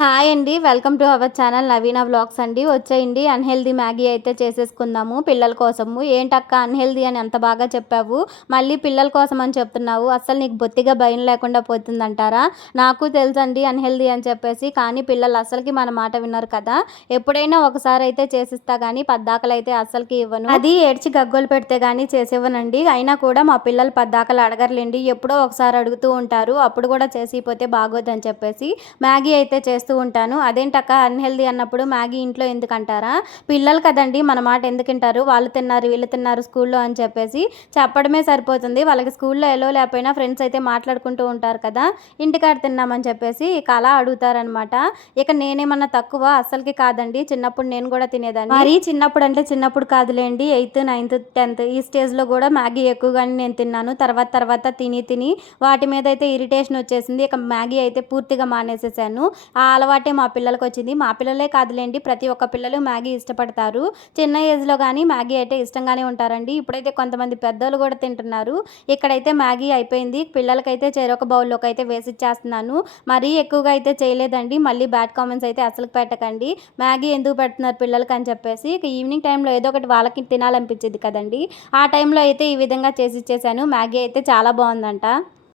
Hi అండి. Welcome to our channel Naveena vlogs అండి. వచ్చేయండి అన్‌హెల్తీ మ్యాగీ అయితే చేసేసుకుందాము పిల్లల కోసము. ఏంటక్క అన్‌హెల్తీ అని అంత బాగా చెప్పావు. మళ్ళీ పిల్లల కోసం అని చెప్తున్నావు. అస్సలు నీకు బొత్తిగా భయం లేకుండా పోతుందంటారా? నాకు తెలుసండి అన్‌హెల్తీ అని చెప్పేసి. కానీ పిల్లలు అస్సలకి మన మాట వినరు కదా! ఎప్పుడైనా ఒకసారి అయితే చేసిస్తా గానీ పద్దాకలైతే అస్సలకి ఇవ్వను. అది ఏడ్చి గగ్గోలు పెడితే గానీ చేసివ్వనండి. అయినా కూడా మా పిల్లలు పద్దాకలు అడగరులెండి. ఎప్పుడో ఒకసారి అడుగుతూ ఉంటారు. అప్పుడు కూడా చేసియపోతే బాగోదని చెప్పేసి మ్యాగీ అయితే చేస్తూ ఉంటాను. అదేంటక్క అన్‌హెల్తీ అన్నప్పుడు మ్యాగీ ఇంట్లో ఎందుకంటారా? పిల్లలు కదండీ! మన మాట ఎందుకింటారు? వాళ్ళు తిన్నారు, వీళ్ళు తిన్నారు స్కూల్‌లో అని చెప్పేసి చెప్పడమే సరిపోతుంది. వాళ్ళకి స్కూల్‌లో ఎలో లేకపోయినా ఫ్రెండ్స్ అయితే మాట్లాడుకుంటూ ఉంటారు కదా! ఇంటికాడ తిన్నామని చెప్పేసి ఇక అలా అడుగుతారనమాట. ఇక నేనేమన్నా తక్కువ? అస్సలకి కాదండి. చిన్నప్పుడు నేను కూడా తినేదాన్ని. మరీ చిన్నప్పుడు అంటే చిన్నప్పుడు కాదులేండి. 8, 9, 10 ఈ స్టేజ్‌లో కూడా మ్యాగీ ఎక్కువగానే నేను తిన్నాను. తర్వాత తిని వాటి మీదయితే ఇరిటేషన్ వచ్చేసింది. ఇక మ్యాగీ అయితే పూర్తిగా మానేసేసాను. ఆ అలవాటే మా పిల్లలకొచ్చింది. మా పిల్లలే కాదులేండి, ప్రతి ఒక్క పిల్లలు మ్యాగీ ఇష్టపడతారు. చిన్న ఏజ్‌లో గానీ మ్యాగీ అయితే ఇష్టంగానే ఉంటారండి. ఇప్పుడైతే కొంతమంది పెద్దోళ్ళు గూడా తింటున్నారు. ఇక్కడైతే మ్యాగీ అయిపోయింది. పిల్లలకైతే చెరొక బౌల్‌లోకైతే వేసిచ్చేస్తున్నాను. మరీ ఎక్కువగా అయితే చేయలేదండి. మళ్ళీ బ్యాడ్ కామెంట్స్ అయితే అసలుకి పెట్టకండి. మ్యాగీ ఎందుకు పెడుతున్నారు పిల్లలకని చెప్పేసి. ఇక ఈవినింగ్ టైంలో ఏదో ఒకటి వాళ్ళకి తినాలనిపించిద్ది కదండీ! ఆ టైంలో అయితే ఈ విధంగా చేసిచ్చేసాను. మ్యాగీ అయితే చాలా బావుందంట.